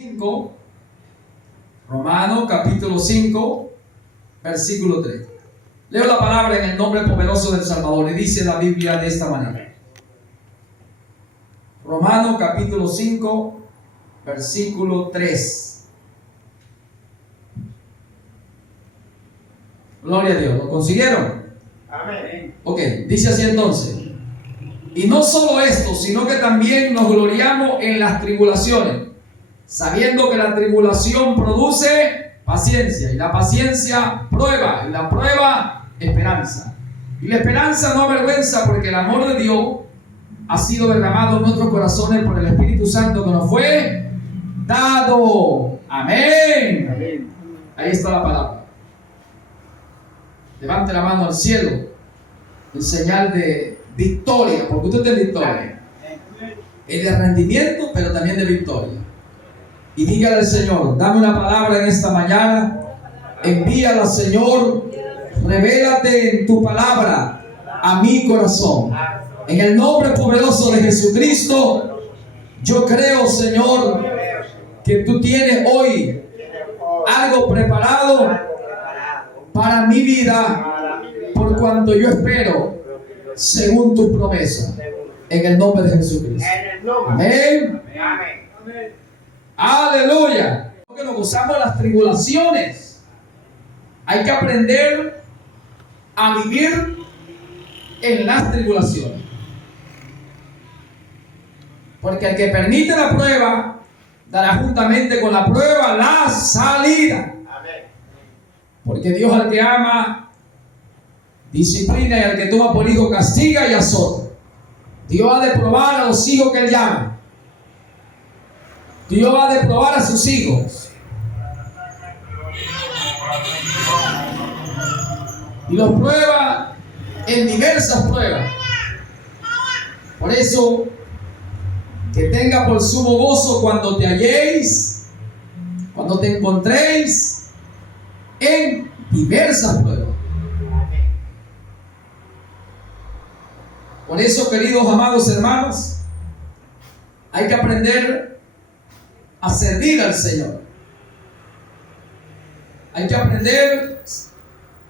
5, Romanos capítulo 5, versículo 3. Leo la palabra en el nombre poderoso del Salvador y dice la Biblia de esta manera. Romanos capítulo 5, versículo 3. Gloria a Dios. ¿Lo consiguieron? Amén. Ok, dice así entonces. Y no solo esto, sino que también nos gloriamos en las tribulaciones, sabiendo que la tribulación produce paciencia, y la paciencia prueba, y la prueba esperanza. Y la esperanza no avergüenza, porque el amor de Dios ha sido derramado en nuestros corazones por el Espíritu Santo que nos fue dado. Amén. Amén. Ahí está la palabra. Levante la mano al cielo en señal de victoria, porque usted está en victoria. Es de rendimiento, pero también de victoria. Y dígale al Señor, dame una palabra en esta mañana, envíala, Señor, revélate en tu palabra a mi corazón. En el nombre poderoso de Jesucristo, yo creo, Señor, que tú tienes hoy algo preparado para mi vida, por cuanto yo espero según tu promesa. En el nombre de Jesucristo. Amén. Amén. Aleluya. Porque nos gozamos de las tribulaciones. Hay que aprender a vivir en las tribulaciones. Porque el que permite la prueba, dará juntamente con la prueba la salida. Amén. Porque Dios al que ama, disciplina, y al que toma por hijo, castiga y azota. Dios ha de probar a los hijos que Él llama. Dios ha de probar a sus hijos. Y los prueba en diversas pruebas. Por eso, que tenga por sumo gozo cuando te halléis, cuando te encontréis en diversas pruebas. Por eso, queridos amados hermanos, hay que aprender a servir al Señor. Hay que aprender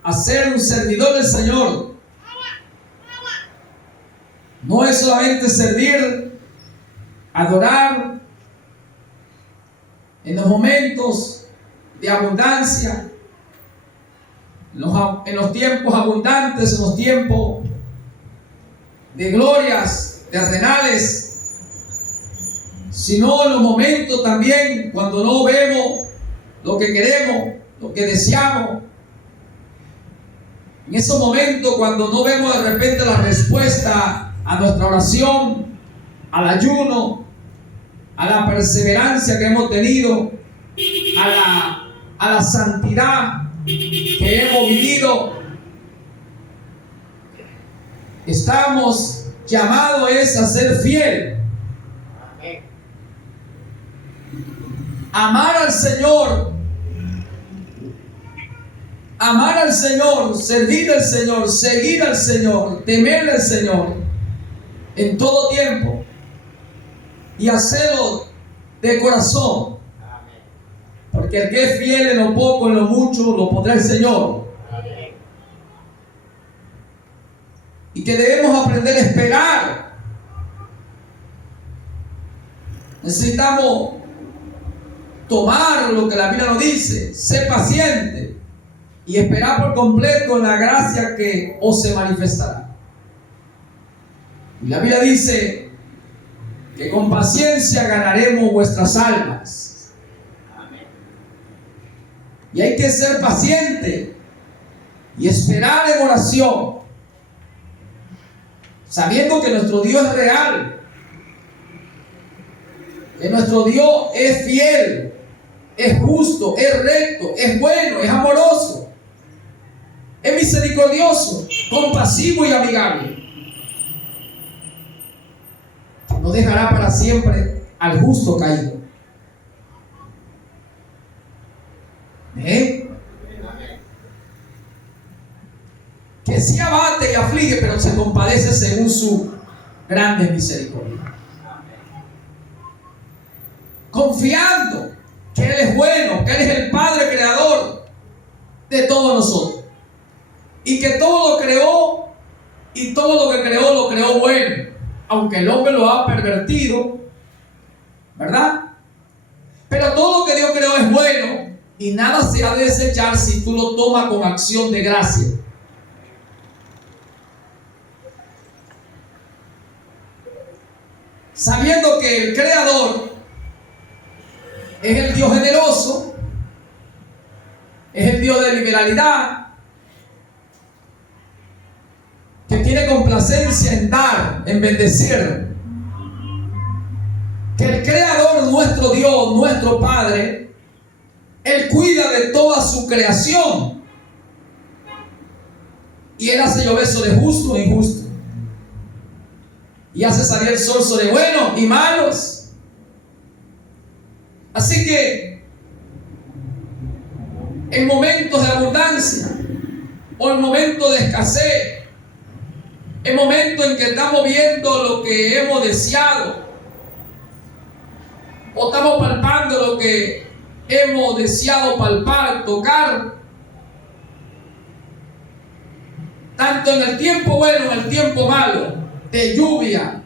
a ser un servidor del Señor. No es solamente servir, adorar en los momentos de abundancia, en los tiempos abundantes, en los tiempos de glorias terrenales, sino en los momentos también cuando no vemos lo que queremos, lo que deseamos. En esos momentos cuando no vemos de repente la respuesta a nuestra oración, al ayuno, a la perseverancia que hemos tenido, a la santidad que hemos vivido, estamos llamados a ser fiel. Amar al Señor, servir al Señor, seguir al Señor, temer al Señor en todo tiempo y hacerlo de corazón. Porque el que es fiel en lo poco, en lo mucho, lo podrá el Señor. Y que debemos aprender a esperar. Necesitamos tomar lo que la Biblia nos dice, ser paciente y esperar por completo en la gracia que os se manifestará. Y la Biblia dice que con paciencia ganaremos vuestras almas. Y hay que ser paciente y esperar en oración, sabiendo que nuestro Dios es real, que nuestro Dios es fiel, es justo, es recto, es bueno, es amoroso, es misericordioso, compasivo y amigable. Que no dejará para siempre al justo caído. Que sí abate y aflige, pero se compadece según su grande misericordia. Confiando de todos nosotros. Y que todo lo creó, y todo lo que creó, lo creó bueno. Aunque el hombre lo ha pervertido, ¿verdad? Pero todo lo que Dios creó es bueno, y nada se ha de desechar si tú lo tomas con acción de gracia. Sabiendo que el Creador es el Dios generoso, es el Dios de liberalidad, que tiene complacencia en dar, en bendecir. Que el Creador, nuestro Dios, nuestro Padre, Él cuida de toda su creación. Y Él hace llover sobre justo e injusto. Y hace salir el sol sobre buenos y malos. Así que en momentos de abundancia o en momentos de escasez, en momentos en que estamos viendo lo que hemos deseado o estamos palpando lo que hemos deseado palpar, tocar, tanto en el tiempo bueno, en el tiempo malo, de lluvia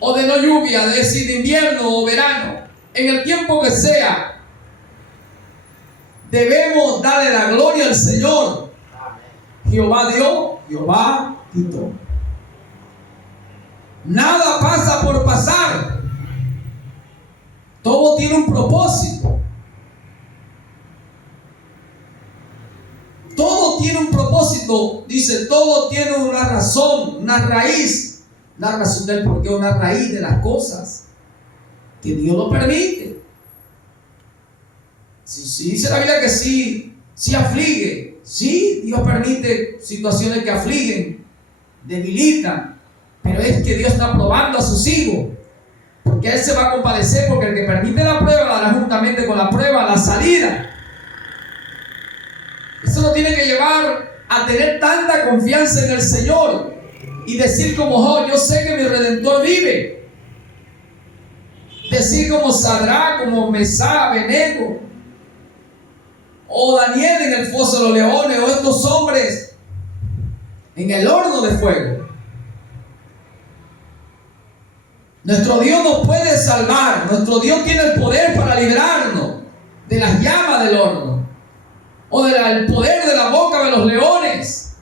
o de no lluvia, de decir invierno o verano, en el tiempo que sea, debemos darle la gloria al Señor. Jehová dio, Jehová quitó. Nada pasa por pasar. Todo tiene un propósito. Todo tiene un propósito. Dice, todo tiene una razón, una raíz. Una razón del porqué, una raíz de las cosas que Dios lo permite. Si dice la Biblia que sí aflige. Sí, Dios permite situaciones que afligen, debilitan. Pero es que Dios está probando a sus hijos. Porque Él se va a compadecer, porque el que permite la prueba dará juntamente con la prueba la salida. Eso nos tiene que llevar a tener tanta confianza en el Señor y decir como Job, yo sé que mi Redentor vive. Decir como Sadrach, como Mesach, Abednego, o Daniel en el foso de los leones, o estos hombres en el horno de fuego. Nuestro Dios nos puede salvar. Nuestro Dios tiene el poder para librarnos de las llamas del horno o del poder de la boca de los leones.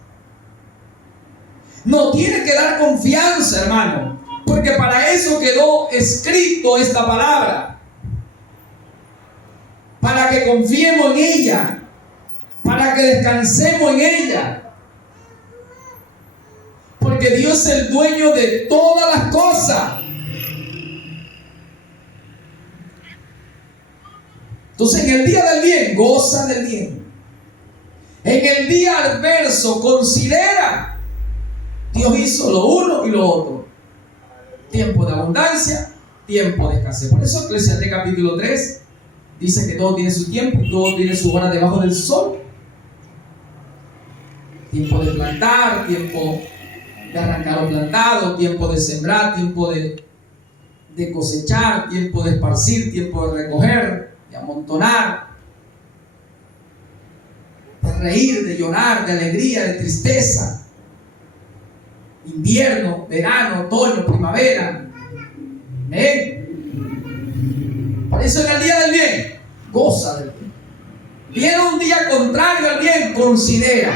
Nos tiene que dar confianza, hermano, porque para eso quedó escrito esta palabra, para que confiemos en ella, para que descansemos en ella, porque Dios es el dueño de todas las cosas. Entonces, en el día del bien, goza del bien. En el día adverso, considera. Dios hizo lo uno y lo otro. Tiempo de abundancia, tiempo de escasez. Por eso Eclesiastés capítulo 3 dice que todo tiene su tiempo y todo tiene su hora debajo del sol. Tiempo de plantar, tiempo de arrancar lo plantado, tiempo de sembrar, tiempo de cosechar, tiempo de esparcir, tiempo de recoger, de amontonar, de reír, de llorar, de alegría, de tristeza, invierno, verano, otoño, primavera. Por eso en el día del bien, goza del bien. Viene un día contrario al bien, considera.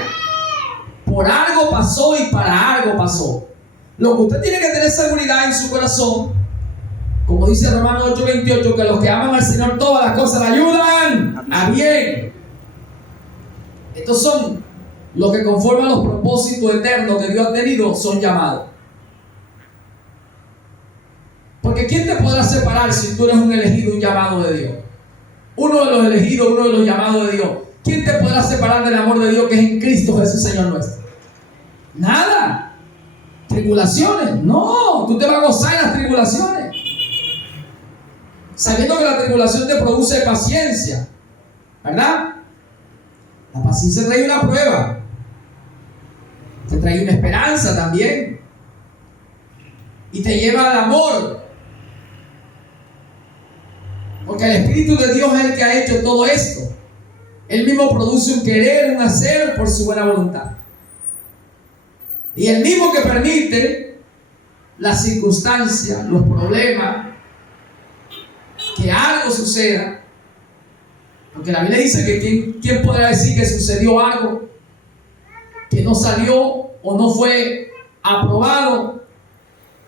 Por algo pasó y para algo pasó. Lo que usted tiene que tener seguridad en su corazón, como dice Romanos 8:28, que los que aman al Señor todas las cosas le ayudan a bien. Estos son los que conforman los propósitos eternos que Dios ha tenido, son llamados. Porque ¿quién te podrá separar si tú eres un elegido, un llamado de Dios? Uno de los elegidos, uno de los llamados de Dios. ¿Quién te podrá separar del amor de Dios que es en Cristo Jesús, Señor nuestro? Nada. ¿Tribulaciones? No, tú te vas a gozar en las tribulaciones, sabiendo que la tribulación te produce paciencia, ¿verdad? La paciencia trae una prueba, te trae una esperanza también, y te lleva al amor, porque el Espíritu de Dios es el que ha hecho todo esto. Él mismo produce un querer, un hacer por su buena voluntad. Y el mismo que permite las circunstancias, los problemas, que algo suceda. Porque la Biblia dice que ¿quién podrá decir que sucedió algo que no salió o no fue aprobado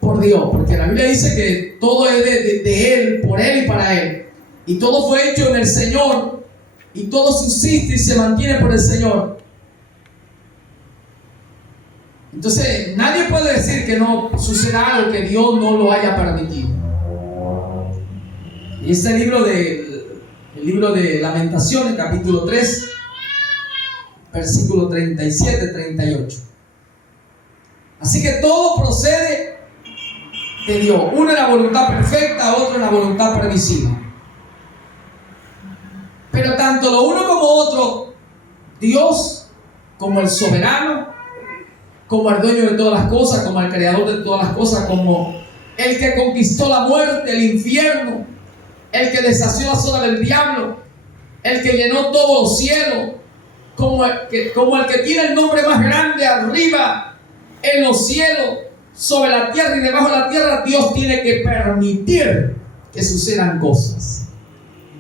por Dios? Porque la Biblia dice que todo es de Él, por Él y para Él. Y todo fue hecho en el Señor. Y todo subsiste y se mantiene por el Señor. Entonces, nadie puede decir que no suceda algo que Dios no lo haya permitido. Y este libro de Lamentaciones, capítulo 3, versículo 37-38. Así que todo procede de Dios. Uno es la voluntad perfecta, otro es la voluntad permisiva. Pero tanto lo uno como otro, Dios como el soberano, como el dueño de todas las cosas, como el creador de todas las cosas, como el que conquistó la muerte, el infierno, el que deshació la soga del diablo, el que llenó todos los cielos, como el que tiene el nombre más grande arriba en los cielos, sobre la tierra y debajo de la tierra. Dios tiene que permitir que sucedan cosas.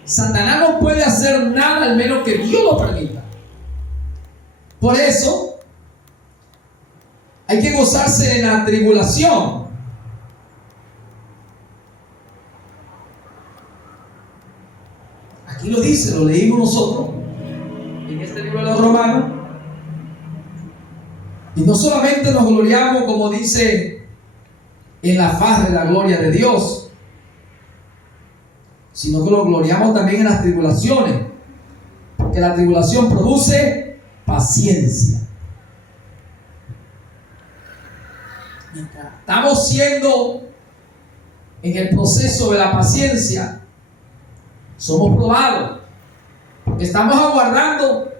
Satanás no puede hacer nada al menos que Dios lo permita. Por eso hay que gozarse en la tribulación. Aquí lo dice, lo leímos nosotros en este libro de los Romanos. Y no solamente nos gloriamos, como dice, en la faz de la gloria de Dios, sino que nos gloriamos también en las tribulaciones, porque la tribulación produce paciencia. Mientras estamos siendo en el proceso de la paciencia, somos probados, porque estamos aguardando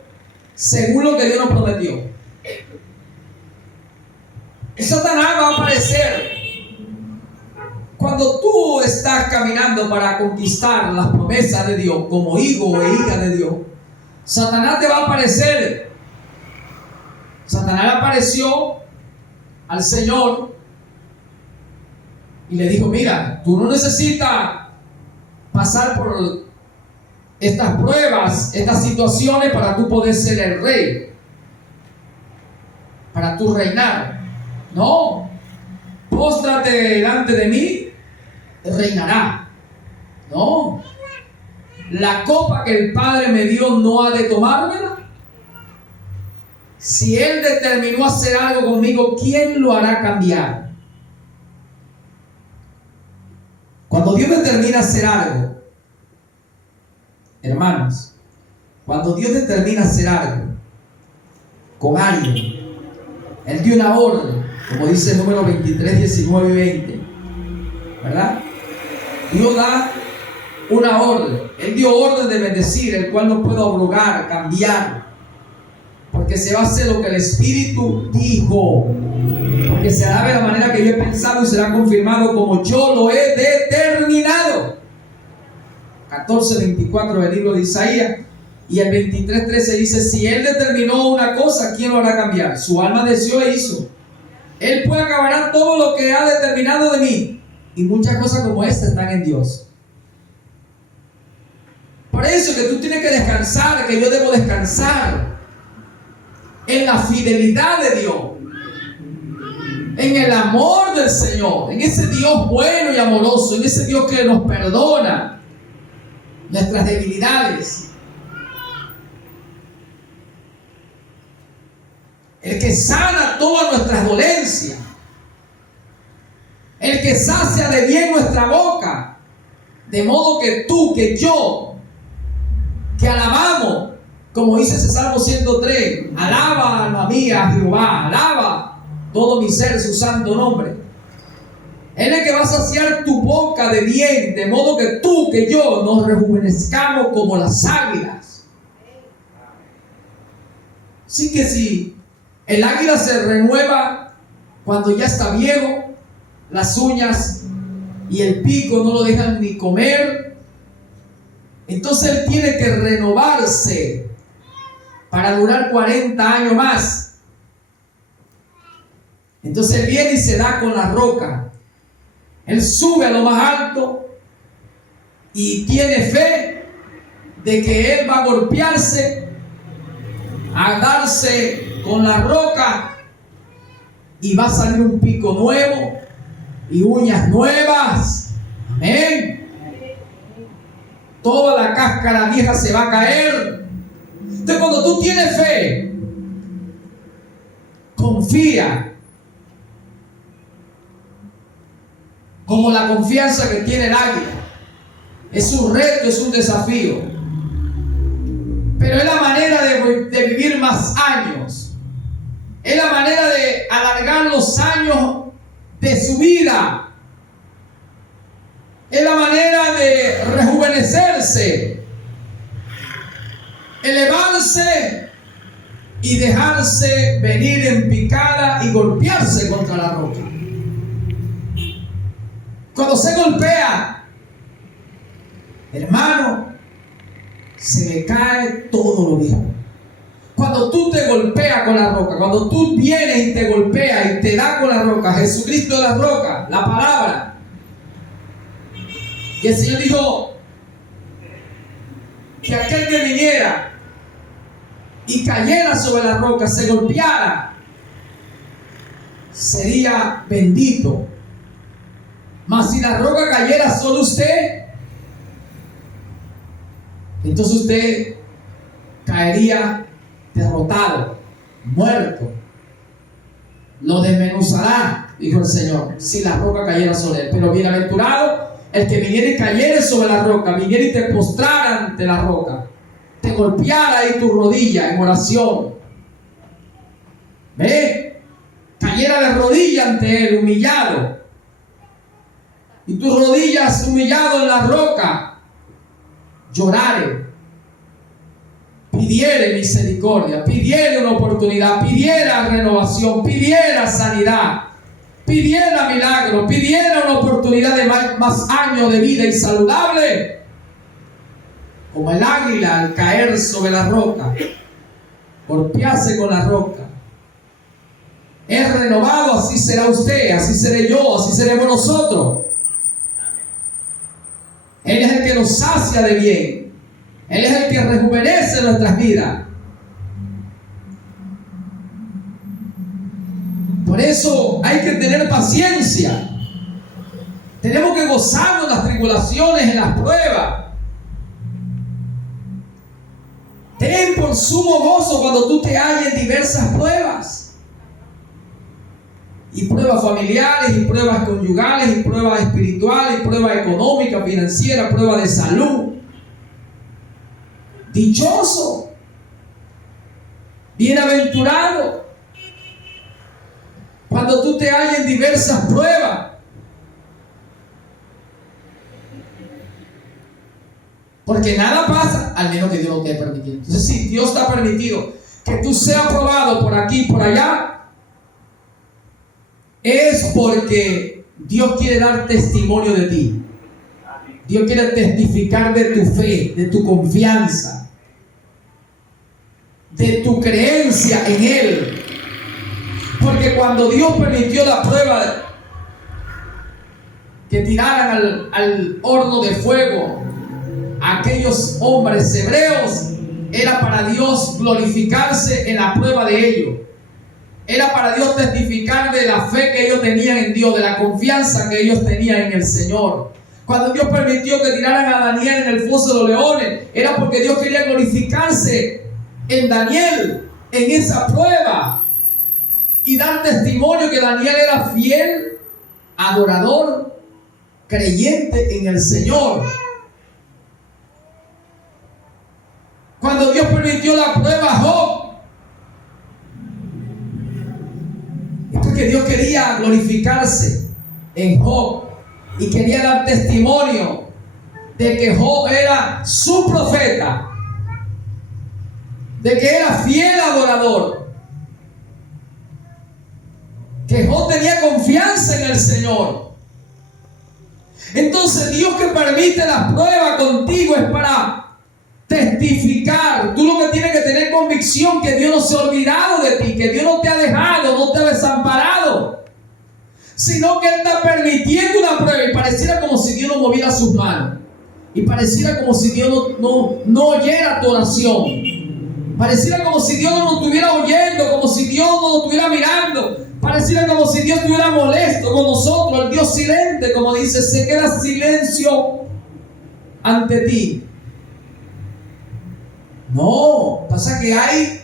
según lo que Dios nos prometió. Y Satanás va a aparecer cuando tú estás caminando para conquistar las promesas de Dios como hijo o hija de Dios. Satanás te va a aparecer. Satanás le apareció al Señor y le dijo: mira, tú no necesitas pasar por estas pruebas, estas situaciones para tú poder ser el rey, para tú reinar. No, póstrate delante de mí, reinará. No, la copa que el Padre me dio no ha de tomármela. Si Él determinó hacer algo conmigo, ¿quién lo hará cambiar? Cuando Dios determina hacer algo, hermanos, cuando Dios determina hacer algo con alguien, Él dio una orden, como dice el número 23, 19 y 20, ¿verdad? Dios da una orden. Él dio orden de bendecir, el cual no puedo abrogar, cambiar, porque se va a hacer lo que el Espíritu dijo, porque se hará de la manera que yo he pensado y será confirmado como yo lo he determinado. 14:24 del libro de Isaías. Y el 23:13 dice: si Él determinó una cosa, ¿quién lo hará cambiar? Su alma deseó e hizo. Él puede acabar todo lo que ha determinado de mí. Y muchas cosas como esta están en Dios. Por eso que tú tienes que descansar, que yo debo descansar en la fidelidad de Dios, en el amor del Señor, en ese Dios bueno y amoroso, en ese Dios que nos perdona nuestras debilidades, el que sana todas nuestras dolencias, el que sacia de bien nuestra boca, de modo que tú, que yo, que alabamos, como dice ese Salmo 103, alaba alma mía a Jehová, alaba todo mi ser su santo nombre. Él es el que va a saciar tu boca de bien, de modo que tú, que yo, nos rejuvenezcamos como las águilas. Así que si el águila se renueva cuando ya está viejo, las uñas y el pico no lo dejan ni comer, entonces él tiene que renovarse para durar 40 años más. Entonces él viene y se da con la roca. Él sube a lo más alto y tiene fe de que él va a golpearse, a darse con la roca y va a salir un pico nuevo y uñas nuevas. Amén. Toda la cáscara vieja se va a caer. Entonces cuando tú tienes fe, confía, como la confianza que tiene el águila. Es un reto, es un desafío, pero es la manera de vivir más años. Es la manera de alargar los años de su vida. Es la manera de rejuvenecerse, elevarse y dejarse venir en picada y golpearse contra la roca. Cuando se golpea, hermano, se le cae todo lo viejo. Cuando tú te golpeas con la roca, cuando tú vienes y te golpeas y te da con la roca, Jesucristo es la roca, la palabra. Y el Señor dijo que aquel que viniera y cayera sobre la roca, se golpeara, sería bendito. Mas si la roca cayera sobre usted, entonces usted caería derrotado, muerto. Lo desmenuzará, dijo el Señor, si la roca cayera sobre él. Pero bienaventurado el que viniera y cayera sobre la roca, viniera y te postrara ante la roca, te golpeara ahí tu rodilla en oración. ¿Ve? Cayera de rodilla ante él, humillado. Y tus rodillas humillado en la roca, llorare, pidiere misericordia, pidiere una oportunidad, pidiera renovación, pidiera sanidad, pidiera milagro, pidiera una oportunidad de más años de vida y saludable, como el águila al caer sobre la roca, golpearse con la roca. Es renovado, así será usted, así seré yo, así seremos nosotros. Él es el que nos sacia de bien. Él es el que rejuvenece nuestras vidas. Por eso hay que tener paciencia. Tenemos que gozarnos en las tribulaciones, en las pruebas. Ten por sumo gozo cuando tú te halles en diversas pruebas. Y pruebas familiares, y pruebas conyugales, y pruebas espirituales, y pruebas económicas, financieras, pruebas de salud. Dichoso, bienaventurado, cuando tú te halles en diversas pruebas. Porque nada pasa, al menos que Dios no te haya permitido. Entonces, si Dios te ha permitido que tú seas probado por aquí y por allá, es porque Dios quiere dar testimonio de ti. Dios quiere testificar de tu fe, de tu confianza, de tu creencia en Él. Porque cuando Dios permitió la prueba que tiraran al horno de fuego a aquellos hombres hebreos, era para Dios glorificarse en la prueba de ellos. Era para Dios testificar de la fe que ellos tenían en Dios, de la confianza que ellos tenían en el Señor. Cuando Dios permitió que tiraran a Daniel en el foso de los leones, era porque Dios quería glorificarse en Daniel, en esa prueba, y dar testimonio que Daniel era fiel, adorador, creyente en el Señor. Cuando Dios permitió la prueba a Job, es porque Dios quería glorificarse en Job y quería dar testimonio de que Job era su profeta, de que era fiel adorador, que Job tenía confianza en el Señor. Entonces Dios que permite la prueba contigo es para testificar. Tú lo que tienes que tener convicción convicción que Dios no se ha olvidado de ti, que Dios no te ha dejado, no te ha desamparado, sino que Él está permitiendo una prueba y pareciera como si Dios no moviera sus manos, y pareciera como si Dios no oyera tu oración, pareciera como si Dios no nos estuviera oyendo, como si Dios no nos estuviera mirando, pareciera como si Dios estuviera molesto con nosotros, el Dios silente, como dice, se queda silencio ante ti. No, pasa que hay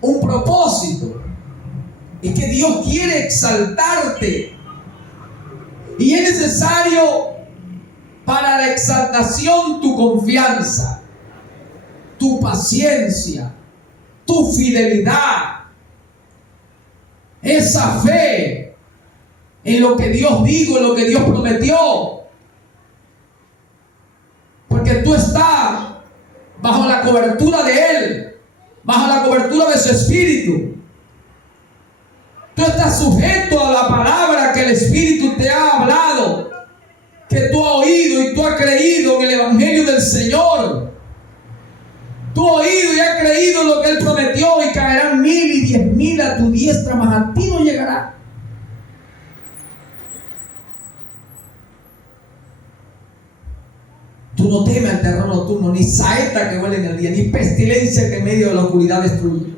un propósito. Es que Dios quiere exaltarte. Y es necesario para la exaltación tu confianza, tu paciencia, tu fidelidad, esa fe en lo que Dios dijo, en lo que Dios prometió. Porque tú estás bajo la cobertura de Él, bajo la cobertura de su Espíritu. Tú estás sujeto a la palabra que el Espíritu te ha hablado, que tú has oído y tú has creído en el Evangelio del Señor. Tú has oído y has creído en lo que Él prometió, y caerán 1000 y 10,000 a tu diestra, mas a ti no llegará. Tú no temes al terror nocturno, ni saeta que vuela en el día, ni pestilencia que en medio de la oscuridad destruye.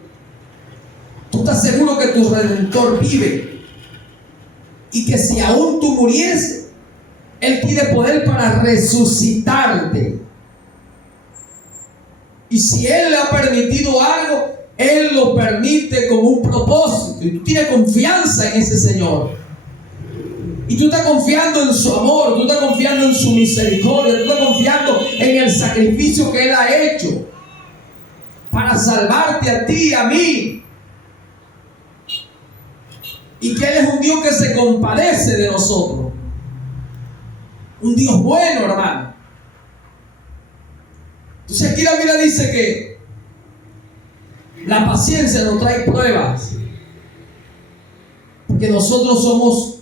Tú estás seguro que tu Redentor vive, y que si aún tú murieses, Él tiene poder para resucitarte. Y si Él le ha permitido algo, Él lo permite con un propósito, y tú tienes confianza en ese Señor. Y tú estás confiando en su amor, tú estás confiando en su misericordia, tú estás confiando en el sacrificio que Él ha hecho para salvarte a ti y a mí. Y que Él es un Dios que se compadece de nosotros. Un Dios bueno, hermano. Entonces aquí la Biblia dice que la paciencia nos trae pruebas, porque nosotros somos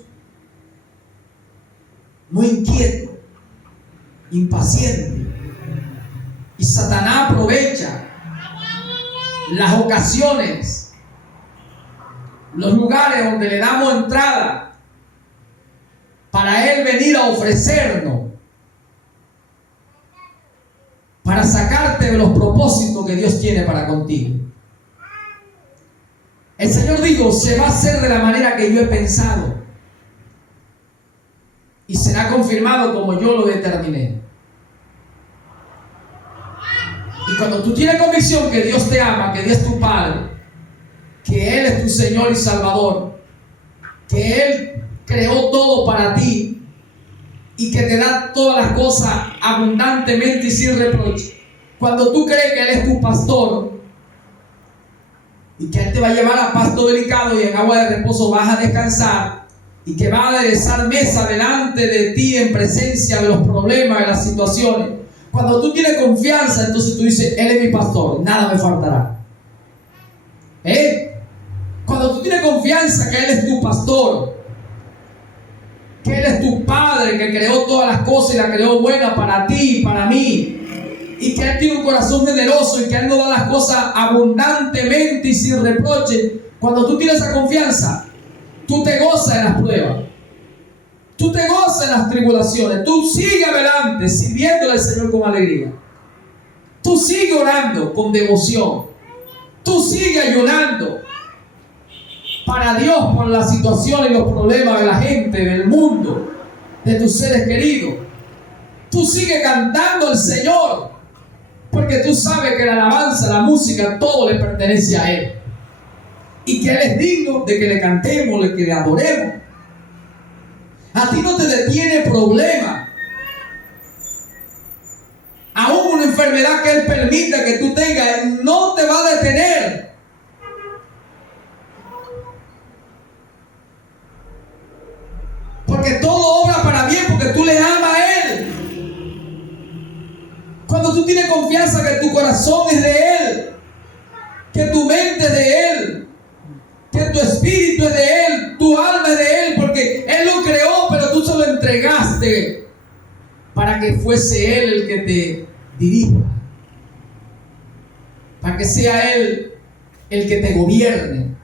muy inquietos, impacientes, y Satanás aprovecha las ocasiones, los lugares donde le damos entrada para Él venir a ofrecernos, para sacarte de los propósitos que Dios tiene para contigo. El Señor dijo: se va a hacer de la manera que yo he pensado, y será confirmado como yo lo determiné. Y cuando tú tienes convicción que Dios te ama, que Dios es tu Padre, que Él es tu Señor y Salvador, que Él creó todo para ti, y que te da todas las cosas abundantemente y sin reproche, cuando tú crees que Él es tu pastor, y que Él te va a llevar a pasto delicado y en agua de reposo vas a descansar, y que va a aderezar mesa delante de ti en presencia de los problemas, de las situaciones. Cuando tú tienes confianza, entonces tú dices: Él es mi pastor, nada me faltará. Cuando tú tienes confianza que Él es tu pastor, que Él es tu Padre, que creó todas las cosas y las creó buenas para ti y para mí, y que Él tiene un corazón generoso y que Él nos da las cosas abundantemente y sin reproche, cuando tú tienes esa confianza, tú te gozas en las pruebas, tú te gozas en las tribulaciones, tú sigues adelante sirviéndole al Señor con alegría, tú sigues orando con devoción, tú sigues ayunando para Dios por las situaciones y los problemas de la gente, del mundo, de tus seres queridos. Tú sigues cantando al Señor, porque tú sabes que la alabanza, la música, todo le pertenece a Él, y que Él es digno de que le cantemos, de que le adoremos. A ti no te detiene problema, aún una enfermedad que Él permita que tú tengas, no te va a detener. Porque todo obra para bien, porque tú le amas a Él. Cuando tú tienes confianza que tu corazón es de Él, que tu mente es de Él, que tu espíritu es de Él, tu alma es de Él, porque Él lo creó, pero tú se lo entregaste para que fuese Él el que te dirija, para que sea Él el que te gobierne.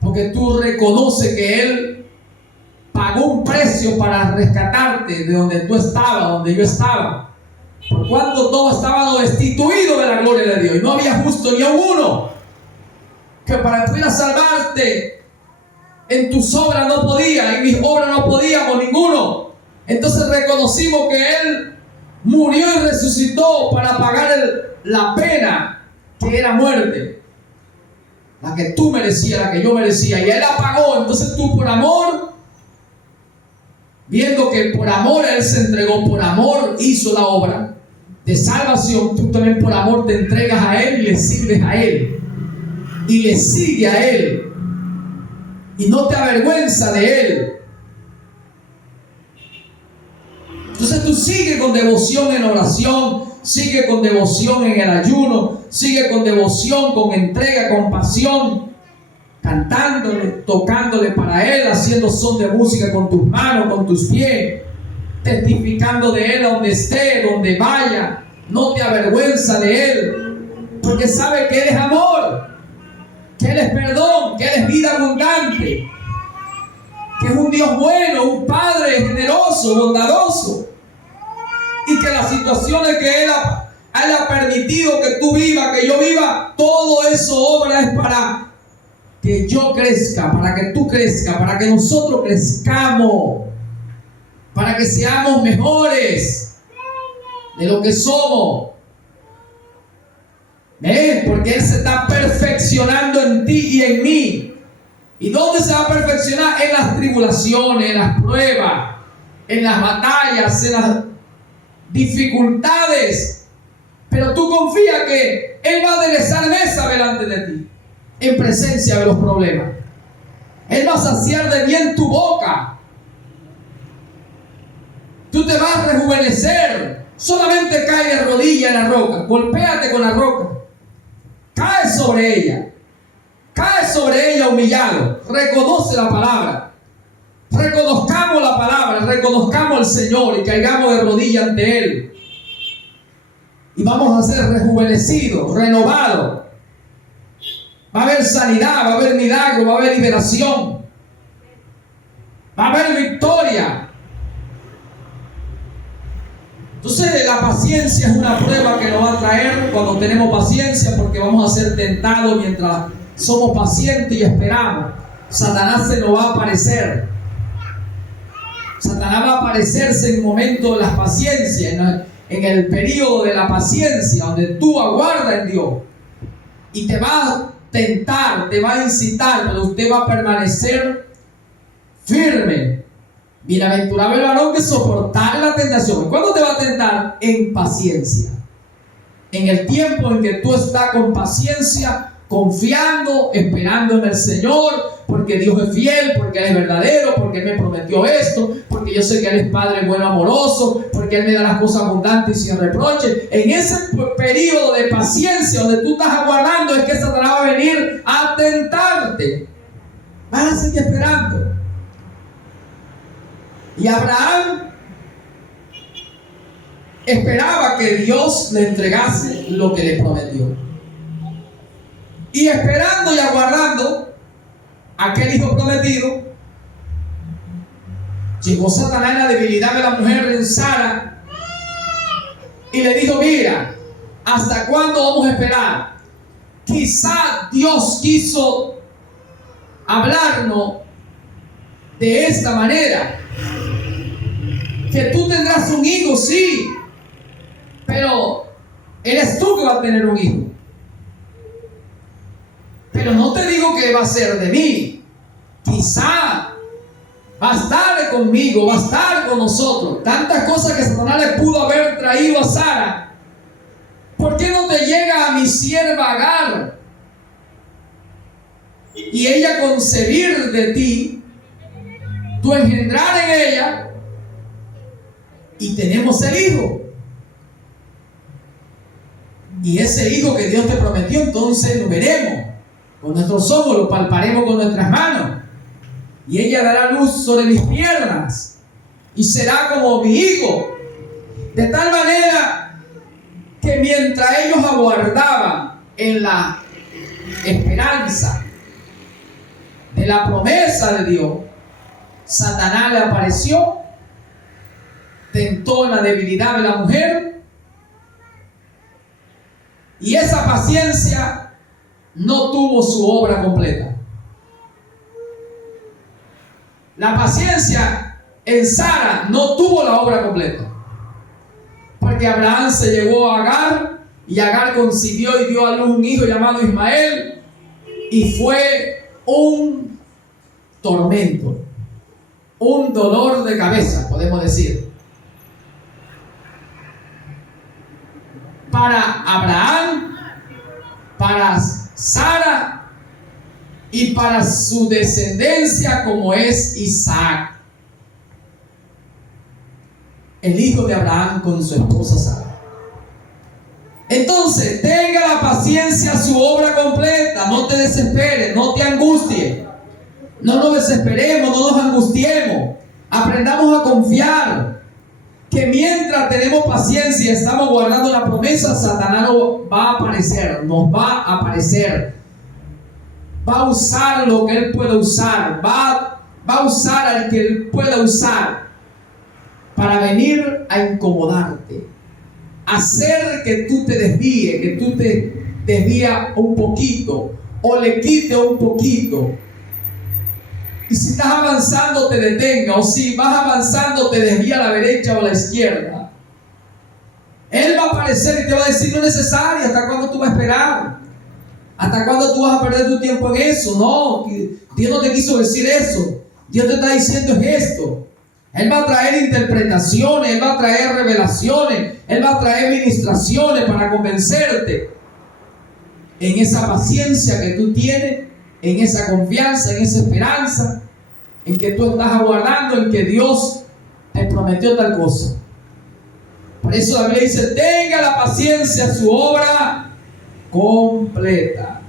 Porque tú reconoces que Él pagó un precio para rescatarte de donde tú estabas, donde yo estaba. Por cuanto todos estaban destituidos de la gloria de Dios. Y no había justo ni a uno. Que para poder salvarte en tus obras no podía, en mis obras no podíamos ninguno. Entonces reconocimos que Él murió y resucitó para pagar la pena que era muerte, la que tú merecías, la que yo merecía, y Él la pagó. Entonces tú, por amor, viendo que por amor Él se entregó, por amor hizo la obra de salvación, tú también por amor te entregas a Él y le sirves a Él, y le sigue a Él, y no te avergüenza de Él. Entonces tú sigue con devoción en oración, sigue con devoción en el ayuno, sigue con devoción, con entrega, con pasión, cantándole, tocándole para Él, haciendo son de música con tus manos, con tus pies, testificando de Él donde esté, donde vaya. No te avergüenza de Él, porque sabe que Él es amor, que Él es perdón, que Él es vida abundante, que es un Dios bueno, un Padre generoso, bondadoso, y que las situaciones que Él ha permitido que tú vivas, que yo viva, todo eso obra es para que yo crezca, para que tú crezcas, para que nosotros crezcamos, para que seamos mejores de lo que somos. Porque Él se está perfeccionando en ti y en mí. ¿Y dónde se va a perfeccionar? En las tribulaciones, en las pruebas, en las batallas, en las dificultades. Pero tú confía que Él va a aderezar mesa delante de ti, en presencia de los problemas. Él va a saciar de bien tu boca. Tú te vas a rejuvenecer. Solamente cae de rodillas en la roca. Golpéate con la roca. Cae sobre ella. Cae sobre ella humillado. Reconoce la palabra. Reconozcamos la palabra. Reconozcamos al Señor y caigamos de rodillas ante Él. Y vamos a ser rejuvenecidos, renovados. Va a haber sanidad, va a haber milagro, va a haber liberación. Va a haber victoria. Entonces la paciencia es una prueba que nos va a traer cuando tenemos paciencia, porque vamos a ser tentados mientras somos pacientes y esperamos. Satanás se nos va a aparecer. Satanás va a aparecerse en el momento de la paciencia, en el periodo de la paciencia, donde tú aguardas en Dios. Y te va a tentar, te va a incitar, pero usted va a permanecer firme. Bienaventurado el varón que soportar la tentación. ¿Cuándo te va a tentar? En paciencia. En el tiempo en que tú estás con paciencia, confiando, esperando en el Señor, porque Dios es fiel, porque Él es verdadero, porque Él me prometió esto, porque yo sé que Él es Padre bueno, amoroso, porque Él me da las cosas abundantes y sin reproche. En ese periodo de paciencia donde tú estás aguardando es que Satanás va a venir a tentarte. Vas a seguir esperando. Y Abraham esperaba que Dios le entregase lo que le prometió. Y esperando y aguardando aquel hijo prometido, llegó Satanás en la debilidad de la mujer en Sara y le dijo: mira, ¿hasta cuándo vamos a esperar? Quizá Dios quiso hablarnos de esta manera, que tú tendrás un hijo, sí, pero eres tú que vas a tener un hijo. Pero no te digo que va a ser de mí. Quizá va a estar conmigo, va a estar con nosotros. Tantas cosas que Satanás le pudo haber traído a Sara. ¿Por qué no te llega a mi sierva Agar y ella concebir de ti, tú engendrar en ella, y tenemos el hijo? Y ese hijo que Dios te prometió, entonces lo veremos con nuestros ojos, lo palparemos con nuestras manos, y ella dará luz sobre mis piernas y será como mi hijo. De tal manera que mientras ellos aguardaban en la esperanza de la promesa de Dios, Satanás le apareció, tentó la debilidad de la mujer, y esa paciencia no tuvo su obra completa. La paciencia en Sara no tuvo la obra completa, porque Abraham se llevó a Agar, y Agar concibió y dio a luz un hijo llamado Ismael, y fue un tormento, un dolor de cabeza, podemos decir, para Abraham, para Sara y para su descendencia, como es Isaac, el hijo de Abraham con su esposa Sara. Entonces, tenga la paciencia su obra completa. No te desesperes, no te angusties. No nos desesperemos, no nos angustiemos. Aprendamos a confiar que mientras tenemos paciencia y estamos guardando la promesa, Satanás no va a aparecer, nos va a aparecer. Va a usar lo que él puede usar. Va a usar al que él pueda usar para venir a incomodarte, hacer que tú te desvíes, que tú te desvías un poquito o le quites un poquito. Y si estás avanzando te detenga, o si vas avanzando te desvía a la derecha o a la izquierda. Él va a aparecer y te va a decir: no es necesario. ¿Hasta cuándo tú vas a esperar? ¿Hasta cuándo tú vas a perder tu tiempo en eso? No, Dios no te quiso decir eso. Dios te está diciendo es esto. Él va a traer interpretaciones, Él va a traer revelaciones, Él va a traer ministraciones para convencerte en esa paciencia que tú tienes, en esa confianza, en esa esperanza, en que tú estás aguardando, en que Dios te prometió tal cosa. Por eso la Biblia dice: tenga la paciencia su obra completa.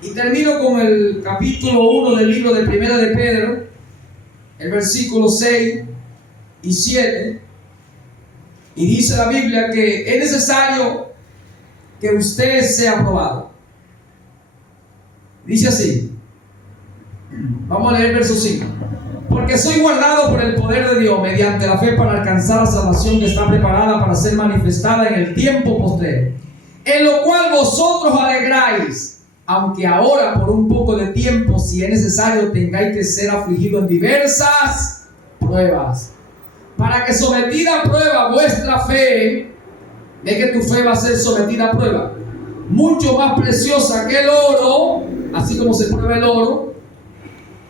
Y termino con el capítulo 1 del libro de Primera de Pedro, el versículo 6 y 7, y dice la Biblia que es necesario que usted sea aprobado. Dice así, vamos a leer el verso 5. Porque soy guardado por el poder de Dios mediante la fe para alcanzar la salvación que está preparada para ser manifestada en el tiempo postrero, en lo cual vosotros alegráis, aunque ahora por un poco de tiempo, si es necesario, tengáis que ser afligidos en diversas pruebas, para que sometida a prueba vuestra fe, de que tu fe va a ser sometida a prueba, mucho más preciosa que el oro, así como se prueba el oro,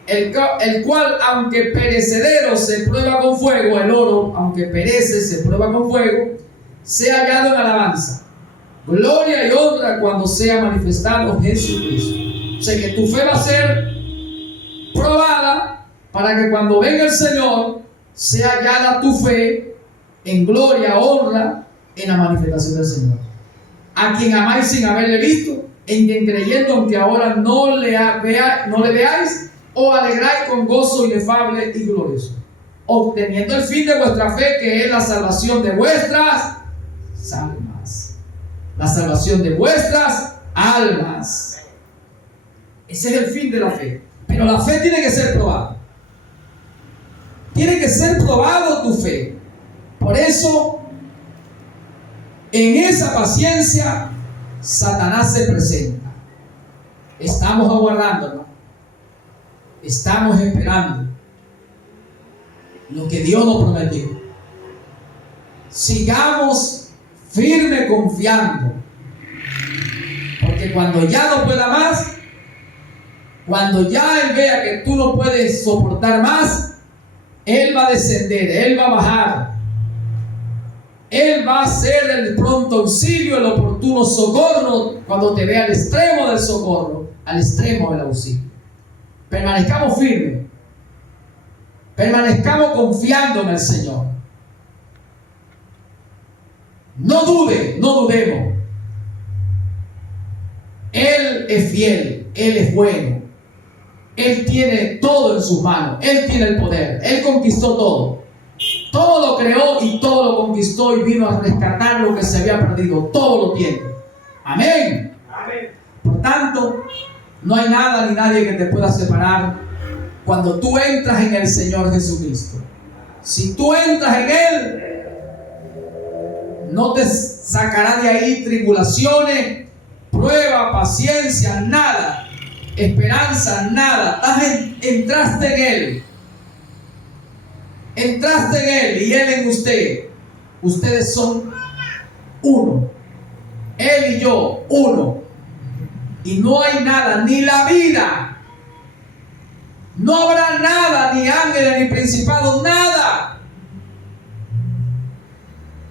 el cual aunque perecedero se prueba con fuego, el oro aunque perece se prueba con fuego, sea hallado en alabanza, gloria y honra cuando sea manifestado Jesucristo. O sea que tu fe va a ser probada para que cuando venga el Señor sea hallada tu fe en gloria, honra, en la manifestación del Señor. A quien amáis sin haberle visto, en quien creyendo aunque ahora no le veáis, os alegráis con gozo inefable y glorioso, obteniendo el fin de vuestra fe, que es la salvación de vuestras almas. La salvación de vuestras almas. Ese es el fin de la fe. Pero la fe tiene que ser probada. Tiene que ser probado tu fe. Por eso, en esa paciencia, Satanás se presenta. Estamos aguardando, estamos esperando lo que Dios nos prometió. Sigamos firme confiando, porque cuando ya no pueda más, cuando ya Él vea que tú no puedes soportar más, Él va a descender, Él va a bajar, Él va a hacer el pronto auxilio, el oportuno socorro, cuando te vea al extremo del socorro, al extremo del auxilio. Permanezcamos firmes, permanezcamos confiando en el Señor. No dude, no dudemos. Él es fiel, Él es bueno. Él tiene todo en sus manos, Él tiene el poder, Él conquistó todo. Todo lo creó y todo lo conquistó y vino a rescatar lo que se había perdido. Todo lo tiene. Amén. Amén. Por tanto, no hay nada ni nadie que te pueda separar cuando tú entras en el Señor Jesucristo. Si tú entras en Él, no te sacará de ahí tribulaciones, prueba, paciencia, nada, esperanza, nada. Entraste en Él. Entraste en Él y Él en usted. Ustedes son uno. Él y yo, uno. Y no hay nada, ni la vida. No habrá nada, ni ángeles, ni principados, nada.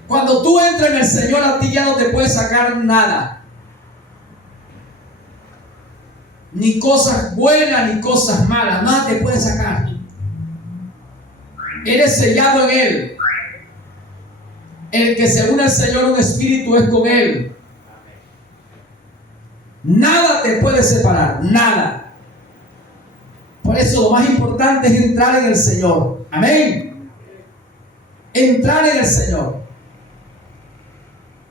Cuando tú entras en el Señor, a ti ya no te puede sacar nada. Ni cosas buenas, ni cosas malas. Nada te puede sacar. Eres sellado en Él. El que se une al Señor, un espíritu es con Él. Nada te puede separar, nada. Por eso lo más importante es entrar en el Señor. Amén. Entrar en el Señor.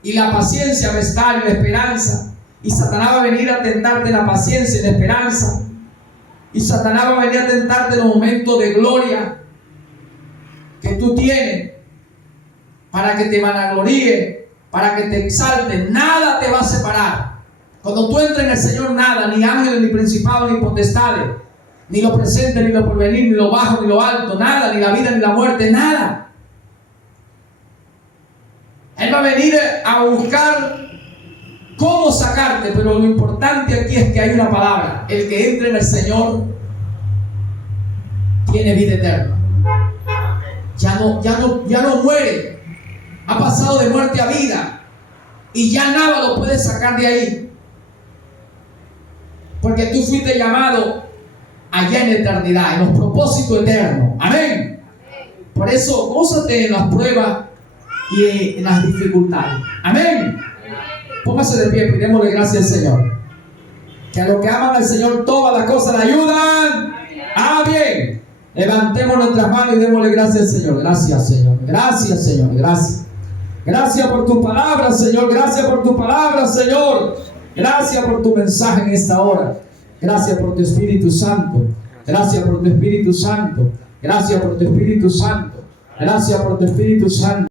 Y la paciencia va a estar, y la esperanza. Y Satanás va a venir a tentarte la paciencia y la esperanza. Y Satanás va a venir a tentarte los momentos de gloria que tú tienes, para que te vanagloríes, para que te exaltes. Nada te va a separar. Cuando tú entres en el Señor, nada, ni ángeles, ni principados, ni potestades, ni lo presente, ni lo porvenir, ni lo bajo, ni lo alto, nada, ni la vida, ni la muerte, nada. Él va a venir a buscar cómo sacarte, pero lo importante aquí es que hay una palabra: el que entre en el Señor tiene vida eterna. Ya no muere. Ha pasado de muerte a vida. Y ya nada lo puede sacar de ahí. Porque tú fuiste llamado allá en la eternidad, en los propósitos eternos. Amén. Por eso, gózate en las pruebas y en las dificultades. Amén. Póngase de pie, pidémosle gracias al Señor. Que a los que aman al Señor todas las cosas le ayudan. Amén. Levantemos nuestras manos y démosle gracias al Señor. Gracias, Señor. Gracias, Señor. Gracias. Gracias por tu palabra, Señor. Gracias por tu palabra, Señor. Gracias por tu mensaje en esta hora. Gracias por tu Espíritu Santo. Gracias por tu Espíritu Santo. Gracias por tu Espíritu Santo. Gracias por tu Espíritu Santo.